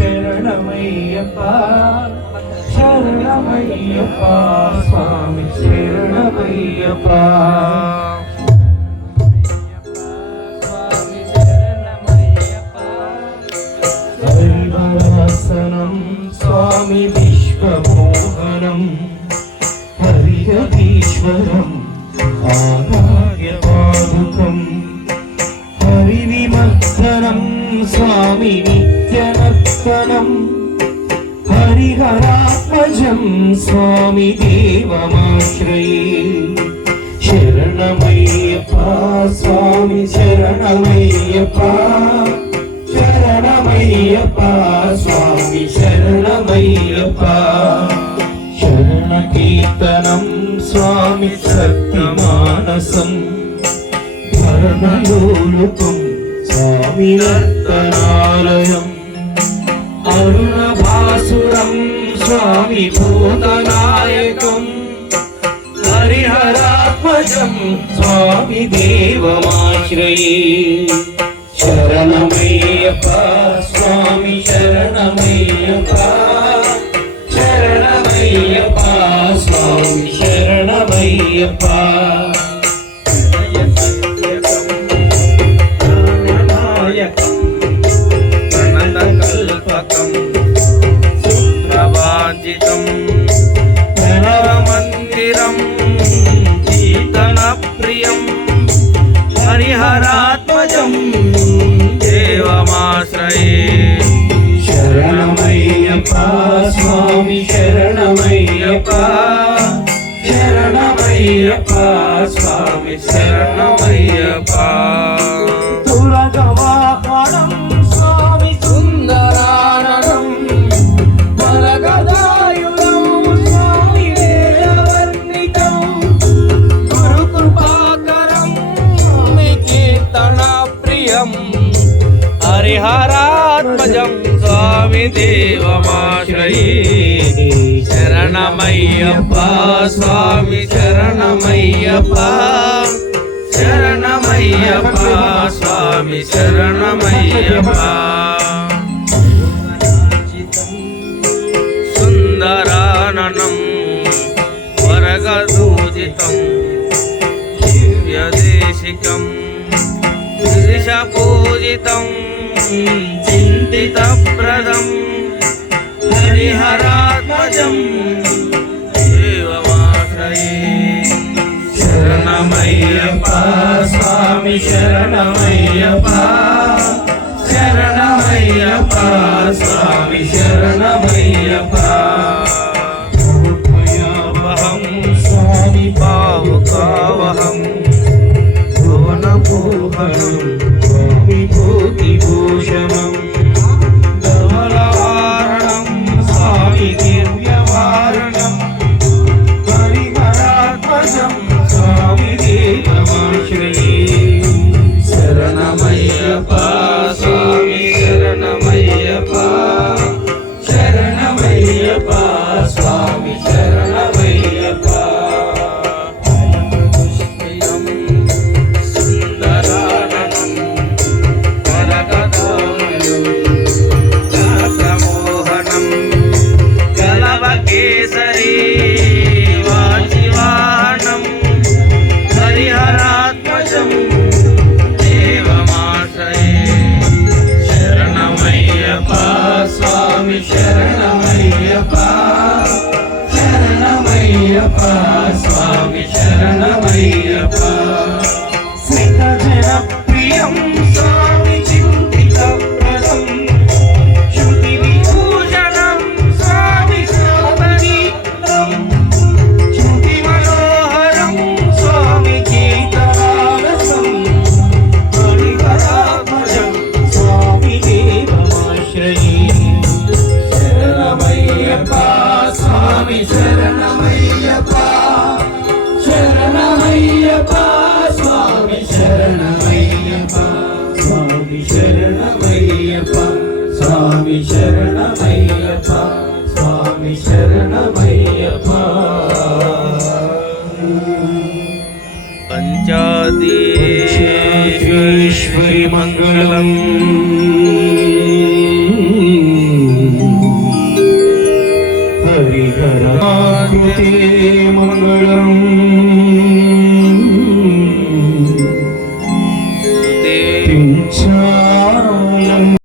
శరణమయ్యప్ప శరణమయ్యప్ప స్వామి శరణమయ్యప్ప హరివరాసనం స్వామి విశ్వమోహనం హరిహరీశ్వరం ఆనార్యపాదుకం ஹரிஹராத்மஜம் சுவாமி தேவமாஸ்ரயே சரணமையப்பா சுவாமி சரணமையப்பா சரணமையப்பா சுவாமி சரணமையப்பா. சரணகீர்த்தனம் சுவாமி சக்திமானசம். பரணலோலுக்கும் சுவாமி ரத்தனால హరిహరాత్మజం స్వామి దేవమాశ్రయే. శరణమయ్యప్ప స్వామి శరణమయ్యప్ప. శరణమయ్యప్ప స్వామి శరణమయ్యప్ప. నాయకం ప్రణతకల్పకం चिन्तनप्रियं हरिहरात्मजं देवमाश्रये। शरणमय्यपा स्वामी शरणमय्यपा शरणमय्यपा स्वामी शरणमय्यपा। హరిహరాత్మజం స్వామి దేవమాశ్రయే. శరణమయ్యప్ప స్వామి శరణమయ్యప్ప. శరణమయ్యప్ప స్వామి శరణమయ్యప్ప. సుందరాననం వరగదూజితం దివ్యదేశికం. దిశపూజితం చింతితప్రదం హరిహరాత్మజం దేవమాశ్రయే. శరణమయ్యప్ప స్వామి శరణమయ్యప్ప శరణమయ్యప్ప స్వామి Pai. Uh. സ്വാമി ശരണമയ്യപ്പ സ്വാമി ശരണമയ്യപ്പ പഞ്ചാദേശ്വരി മംഗളം ഹരിഹരാകൃതി മംഗളം